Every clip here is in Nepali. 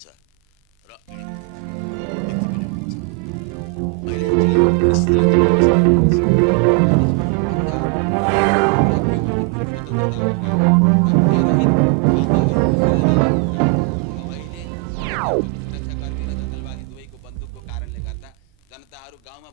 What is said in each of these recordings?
हुन्छ र सुरक्षाकर्मी र जङ्गलवादी दुवैको बन्दुकको कारणले गर्दा जनताहरू गाउँमा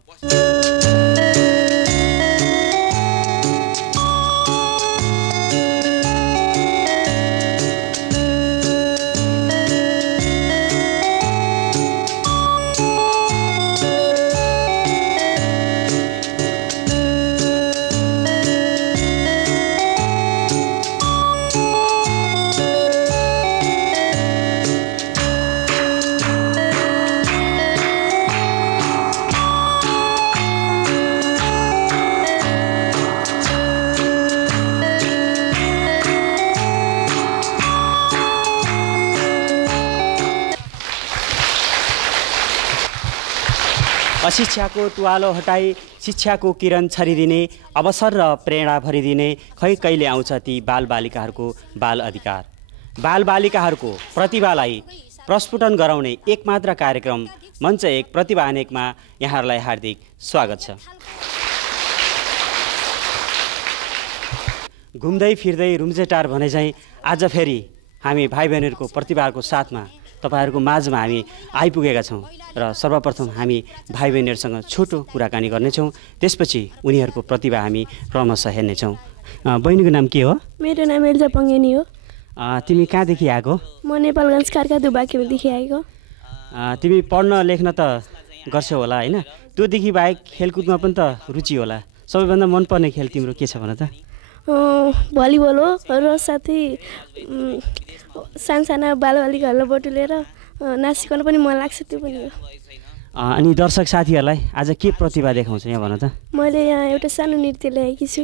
अशिक्षाको तुवालो हटाई शिक्षाको किरण छरिदिने अवसर र प्रेरणा भरिदिने खै कहिले आउँछ ती बालबालिकाहरूको बाल अधिकार। बालबालिकाहरूको प्रतिभालाई प्रस्फुटन गराउने एकमात्र कार्यक्रम मञ्च एक प्रतिभा अनेकमा यहाँहरूलाई हार्दिक स्वागत छ। घुम्दै फिर्दै रुम्जेटार भने चाहिँ आज फेरि हामी भाइ बहिनीहरूको प्रतिभाको साथमा तपाईहरुको माझमा हामी आइपुगेका छौं र सर्वप्रथम हामी भाइ बहिनीहरुसँग छोटो कुराकानी गर्नेछौं। त्यसपछि उनीहरुको प्रतिभा हामी क्रमशः हेर्नेछौं। बहिनीको नाम के हो? मेरो नाम एल्जा पङ्गेनी हो। तिमी कहाँदेखि आएको? म नेपालगञ्ज कार्का दुबाकेदेखि आएको। तिमी पढ्न लेख्न त गर्छौ होला हैन? त्योदेखि बाहेक खेलकुदमा पनि त रुचि होला। सबैभन्दा मनपर्ने खेल तिम्रो के छ भन त? भलिबल हो र साथै सानसाना बालबालिकाहरूलाई बटुलेर नाचिकन पनि मन लाग्छ, त्यो पनि हो। अनि दर्शक साथीहरूलाई आज के प्रतिभा देखाउँछ यहाँ भन त? मैले यहाँ एउटा सानो नृत्य ल्याएकी छु।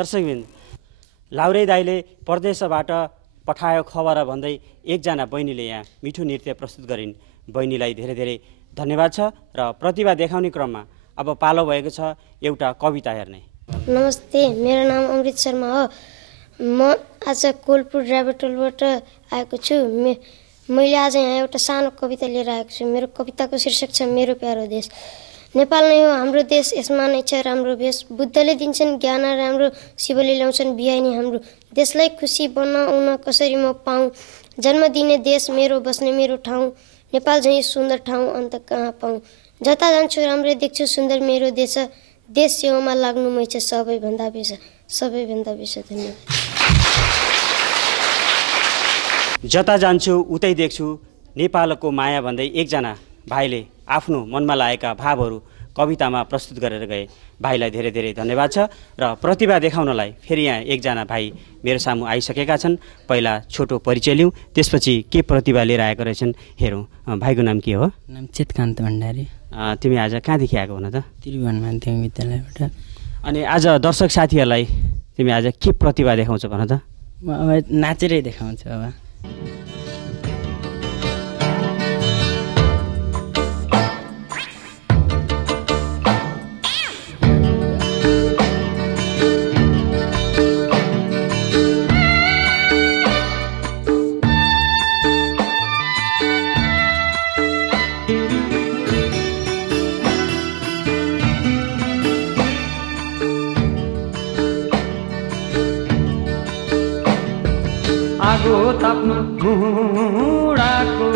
दर्शकबिन लाउरे दाइले परदेशबाट पठायो खबर भन्दै एकजना बहिनीले यहाँ मिठो नृत्य प्रस्तुत गरिन्। बहिनीलाई धेरै धेरै धन्यवाद छ र प्रतिभा देखाउने क्रममा अब पालो भएको छ एउटा कविता हेर्ने। नमस्ते, मेरो नाम अमृत शर्मा हो। म आज कोलपुर ड्राइभरटोलबाट आएको छु। मैले आज यहाँ एउटा सानो कविता लिएर आएको छु। मेरो कविताको शीर्षक छ मेरो प्यारो देश। नेपाल नै हो हाम्रो देश, यसमा नै छ राम्रो भेष। बुद्धले दिन्छन् ज्ञान राम्रो, शिवले ल्याउँछन् बिहानी हाम्रो। देशलाई खुसी बनाउन कसरी म पाऊँ, जन्म दिने देश मेरो, बस्ने मेरो ठाउँ। नेपाल झैँ सुन्दर ठाउँ अन्त कहाँ पाऊँ। जता जान्छु राम्रै देख्छु सुन्दर मेरो देश। देश सेवामा लाग्नुमै छ सबैभन्दा बेस, सबैभन्दा बेस। धन्यवाद। जता जान्छु उतै देख्छु नेपालको माया भन्दै एकजना भाइले आफ्नो मनमा लागेका भावहरू कवितामा प्रस्तुत गरेर गए। भाइलाई धेरै धेरै धन्यवाद छ र प्रतिभा देखाउनलाई फेरि यहाँ एकजना भाइ मेरो सामु आइसकेका छन्। पहिला छोटो परिचय लिउँ, त्यसपछि के प्रतिभा लिएर आएको रहेछन् हेरौँ। भाइको नाम के हो? नाम चितकान्त भण्डारी। तिमी आज कहाँदेखि आएको भन त? त्रिभुवन माध्यमिक विद्यालयबाट। अनि आज दर्शक साथीहरूलाई तिमी आज के प्रतिभा देखाउँछ भन त? म अब नाचेरै देखाउँछु। अब आगो ताप्नु मुडाको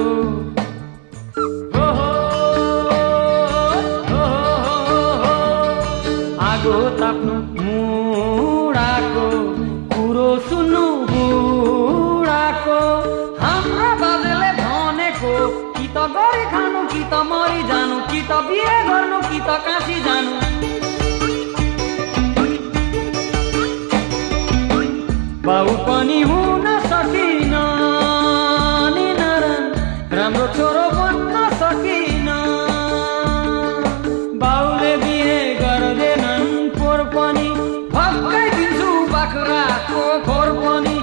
आगो ताप्नु मुडाको कुरो सुन्नु बुढाको। हाम्रा बाजेले भनेको कि त गरी खानु कि त मरि जानु, कि त बिहे गर्नु कि त काशी जानु। बाउ पनि हुन सकिन नि नारायण, राम्रो छोरो बन्न सकिन। बाउले बिहे गर्दैनन् पोहोर पनि, भक्कै दिन्छु बाख्राको खोर पनि।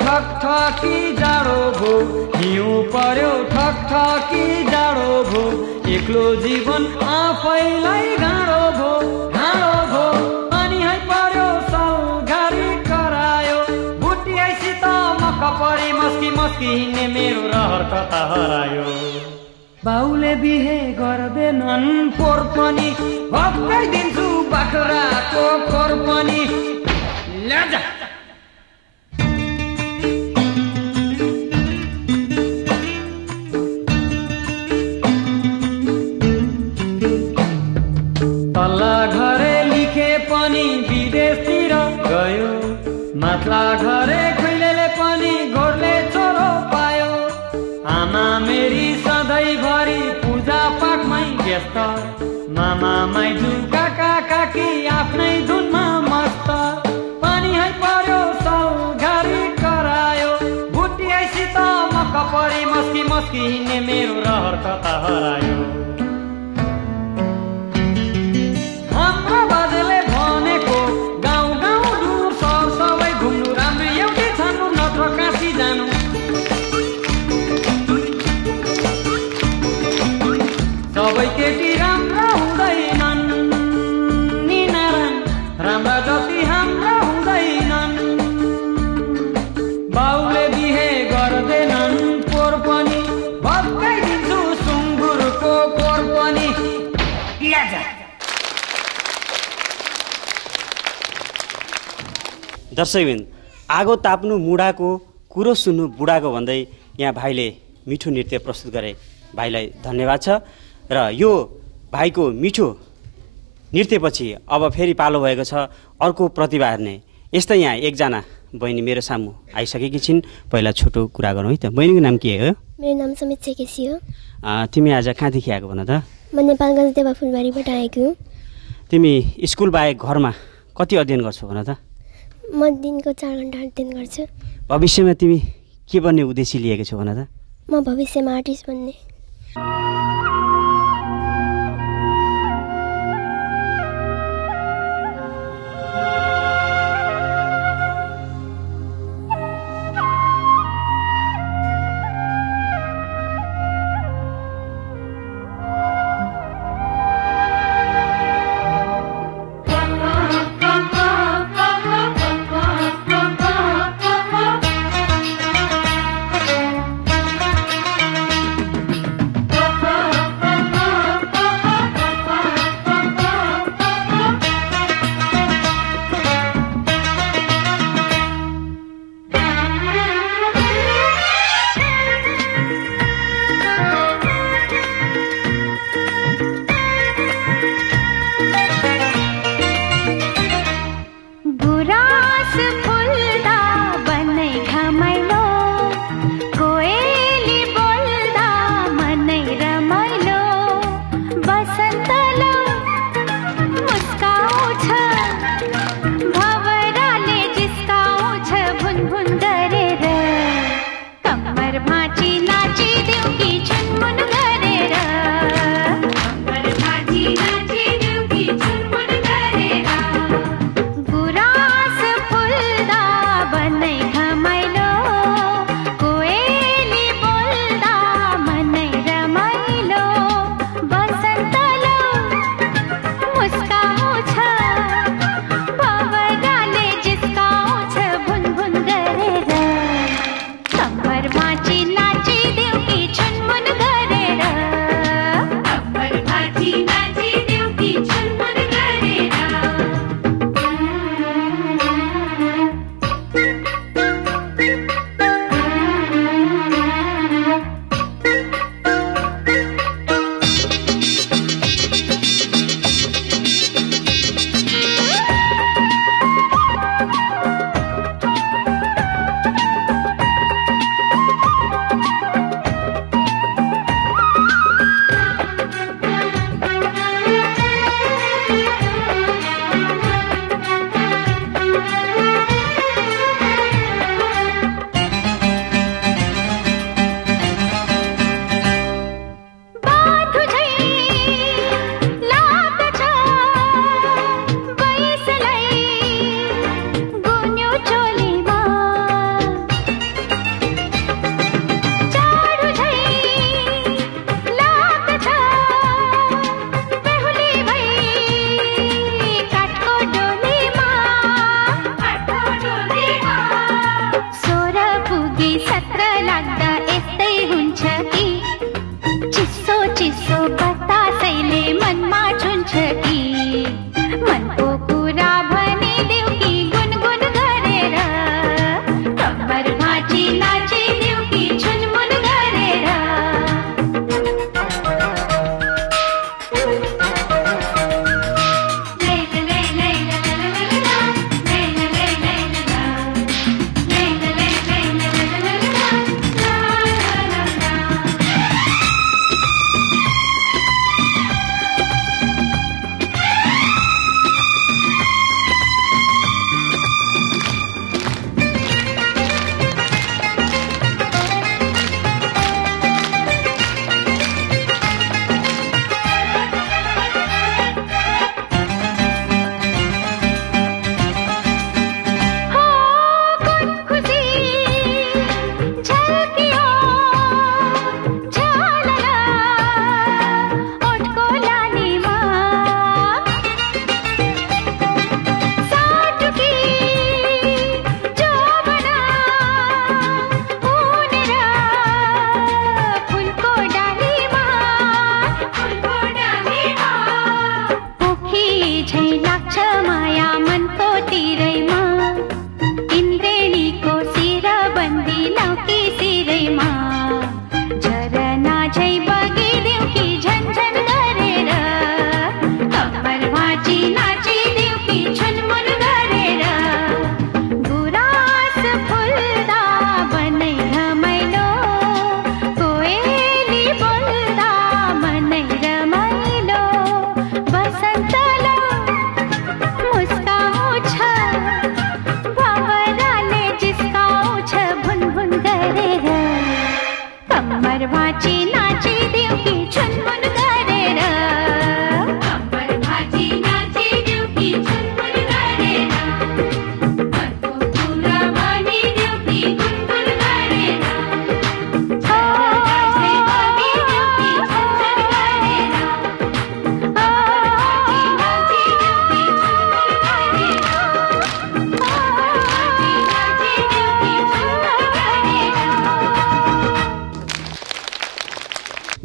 ठकठकी जाडो भो, हिउँ पर्यो ठकठकी जाडो भो। एक्लो जीवन आफैलाई गाँडो भो, गाँडो भो। अनि है पर्यो सालघारी करायो, भुटियाइसित मक्क परी मस्की मस्की हिँड्ने मेरो रहर कता हरायो। बाउले बिहे गर्दैनन् पोहोर पनि, भक्कै दिन्छु बाख्राको खोर पनि। ल्याजा दाइजु काका काकी आफ्नै धुनमा मस्त पानी है पर्यो सौघारी करायो बुटी आइसित मक्क परी मस्की मस्की हिँड्ने मेरो रहर कता हरायो हाम्रो बाजेले भनेको गाउँ गाउँ डुर सहर सबै घुम्नु राम्रो एउटै छान्नु नत्र काशी जानु सबै केटी राम्रा हुँदैनन् नि नारायण राम्रा जति हाम्रा हुँदैनन् बाउले बिहे गर्दैनन् पोहोर पनि भत्काइदिन्छु सुँगुरको कोर पनि दर्शकबिन आगो ताप्नु मुढाको कुरो सुन्नु बुढाको भन्दै यहाँ भाइले मिठो नृत्य प्रस्तुत गरे भाइलाई धन्यवाद छ र यो भाइको मिठो नृत्यपछि अब फेरि पालो भएको छ अर्को प्रतिभा हेर्ने यस्तै यहाँ एकजना बहिनी मेरो सामु आइसकेकी छिन् पहिला छोटो कुरा गरौँ है त बहिनीको नाम के हो मेरो नाम समीक्षा केसी हो तिमी आज कहाँदेखि आएको भन त म नेपालगञ्ज देवा फुलबारीबाट आएको हुँ तिमी स्कुल बाहेक घरमा कति अध्ययन गर्छौ भन त म दिनको 4 घण्टा अध्ययन गर्छु भविष्यमा तिमी के बन्ने उद्देश्य लिएको छौ भन त म भविष्यमा आर्टिस्ट बन्ने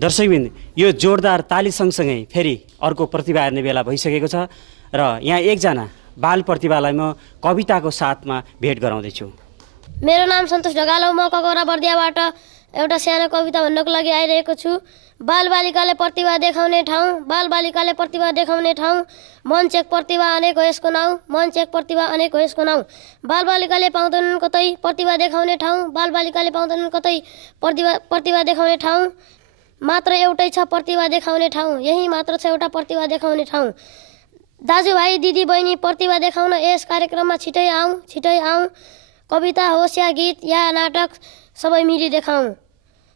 दर्शकबिन यो जोरदार ताली सँगसँगै फेरि अर्को प्रतिभा हेर्ने बेला भइसकेको छ र यहाँ एकजना बाल प्रतिभालाई म कविताको साथमा भेट गराउँदैछु। मेरो नाम सन्तोष ढकाल हो। म ककौरा बर्दियाबाट एउटा सानो कविता भन्नको लागि आइरहेको छु। बालबालिकाले प्रतिभा देखाउने ठाउँ, बालबालिकाले प्रतिभा देखाउने ठाउँ, मञ्च एक प्रतिभा अनेक हो यसको नाउँ, मञ्च एक प्रतिभा अनेक हो यसको नाउँ। बालबालिकाले पाउँदैनन् कतै प्रतिभा देखाउने ठाउँ, बालबालिकाले पाउँदैनन् कतै प्रतिभा देखाउने ठाउँ। मात्र एउटै छ प्रतिभा देखाउने ठाउँ, यही मात्र छ एउटा प्रतिभा देखाउने ठाउँ। दाजुभाइ दिदी बहिनी प्रतिभा देखाउन यस कार्यक्रममा छिटै आउँ। कविता होस् या गीत या नाटक सबै मिली देखाउँ।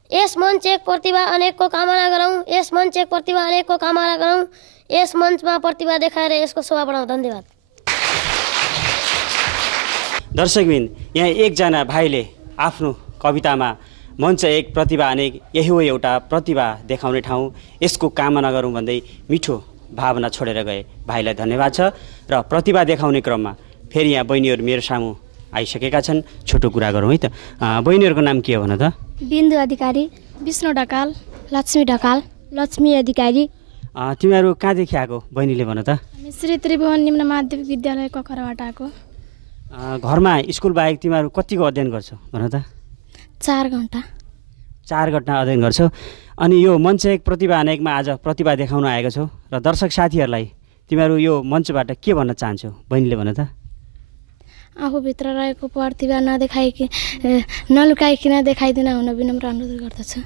यस मञ्च एक प्रतिभा अनेकको कामना गरौँ, यस मञ्च एक प्रतिभा अनेकको कामना गरौँ। यस मञ्चमा प्रतिभा देखाएर यसको शोभा बढाउँ। धन्यवाद। दर्शकबिन यहाँ एकजना भाइले आफ्नो कवितामा मञ्च एक प्रतिभा अनेक यही हो एउटा प्रतिभा देखाउने ठाउँ, यसको कामना गरौँ भन्दै मिठो भावना छोडेर गए। भाइलाई धन्यवाद छ। र प्रतिभा देखाउने क्रममा फेरि यहाँ बहिनीहरू मेरो सामु आइसकेका छन्। छोटो कुरा गरौँ है त। बहिनीहरूको नाम के हो भन त? बिन्दु अधिकारी, विष्णु ढकाल, लक्ष्मी ढकाल, लक्ष्मी अधिकारी। तिमीहरू कहाँदेखि आएको बहिनीले भन त? हामी श्री त्रिभुवन निम्न माध्यमिक विद्यालय ककराबाट आएको। घरमा स्कुल बाहेक तिमीहरू कतिको अध्ययन गर्छौ भन त? 4 घण्टा। 4 घण्टा अध्ययन गर्छौ। अनि यो मञ्च एक प्रतिभा अनेकमा आज प्रतिभा देखाउन आएको छौ र दर्शक साथीहरूलाई तिमीहरू यो मञ्चबाट के भन्न चाहन्छौ बहिनीले भन त? आफूभित्र रहेको प्रतिभा नलुकाइकन देखाइदिन हुन विनम्र अनुरोध गर्दछु।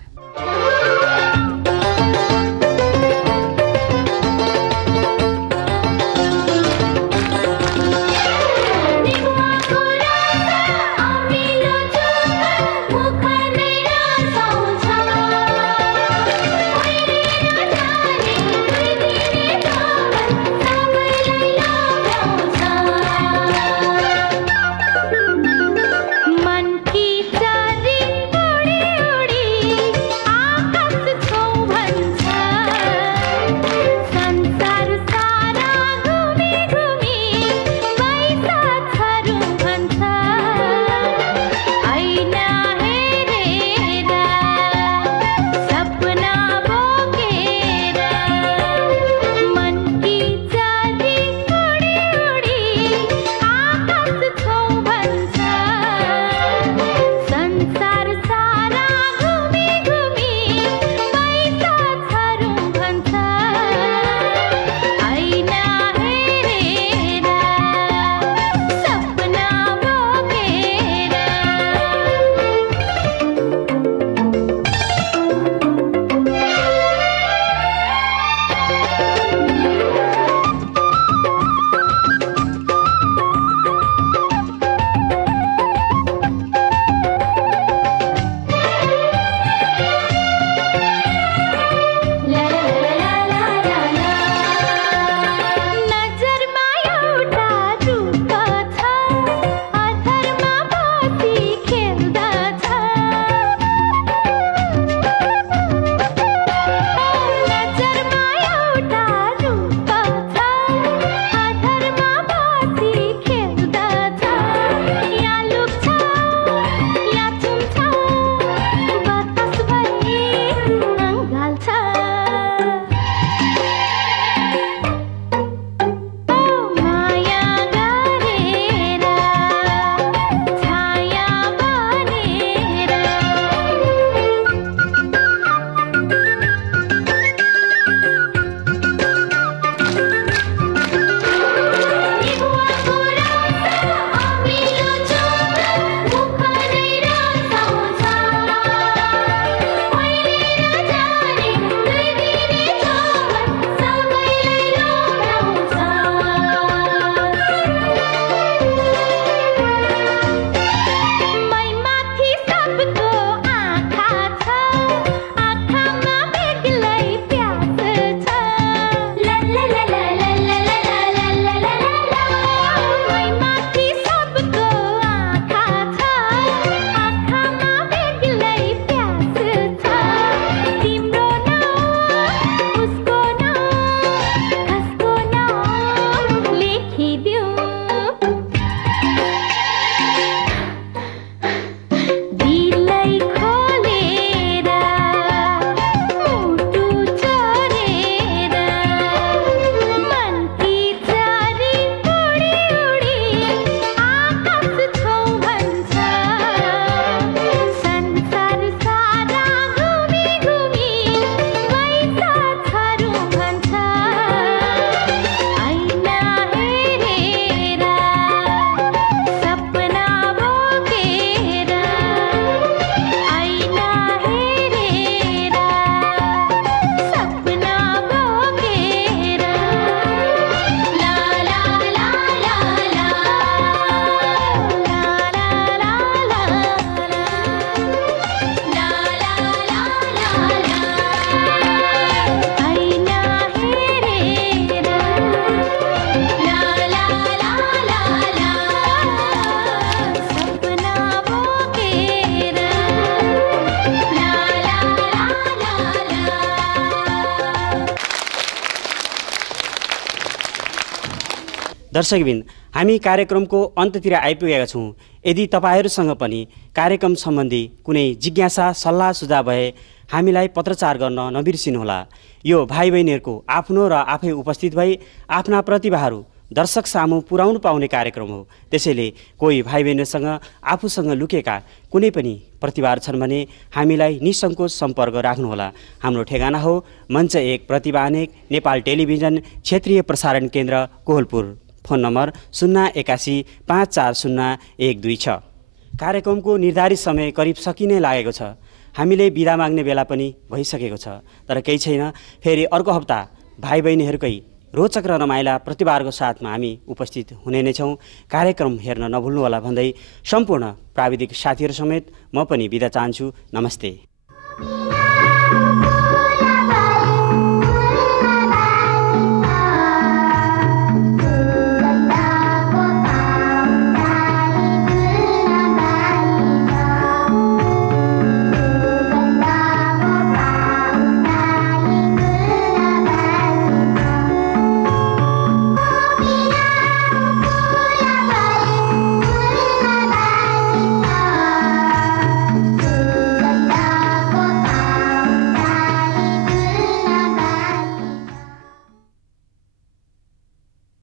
मन की चारी उड़ी उड़ी दर्शकबिन, हामी कार्यक्रमको अन्ततिर आइपुगेका छौँ। यदि तपाईँहरूसँग पनि कार्यक्रम सम्बन्धी कुनै जिज्ञासा सल्लाह सुझाव भए हामीलाई पत्रचार गर्न नबिर्सिनुहोला। यो भाइ बहिनीहरूको आफ्नो र आफै उपस्थित भई आफ्ना प्रतिभाहरू दर्शक सामु पुर्याउनु पाउने कार्यक्रम हो। त्यसैले कोही भाइ बहिनीसँग आफूसँग लुकेका कुनै पनि प्रतिभाहरू छन् भने हामीलाई निसङ्कोच सम्पर्क राख्नुहोला। हाम्रो ठेगाना हो मञ्च 1 प्रतिभा अनेक नेपाल टेलिभिजन क्षेत्रीय प्रसारण केन्द्र कोहलपुर। Phone number 081 540 126। कार्यक्रमको निर्धारित समय करिब सकिने लागेको छ। हामीले बिदा माग्ने बेला पनि भइसकेको छ। तर केही छैन, फेरि अर्को हप्ता भाइ बहिनीहरूकै रोचक र रमाइला प्रतिभाहरूको साथमा हामी उपस्थित हुने नै छौँ। कार्यक्रम हेर्न नभुल्नुहोला भन्दै सम्पूर्ण प्राविधिक साथीहरू समेत म पनि बिदा चाहन्छु। नमस्ते।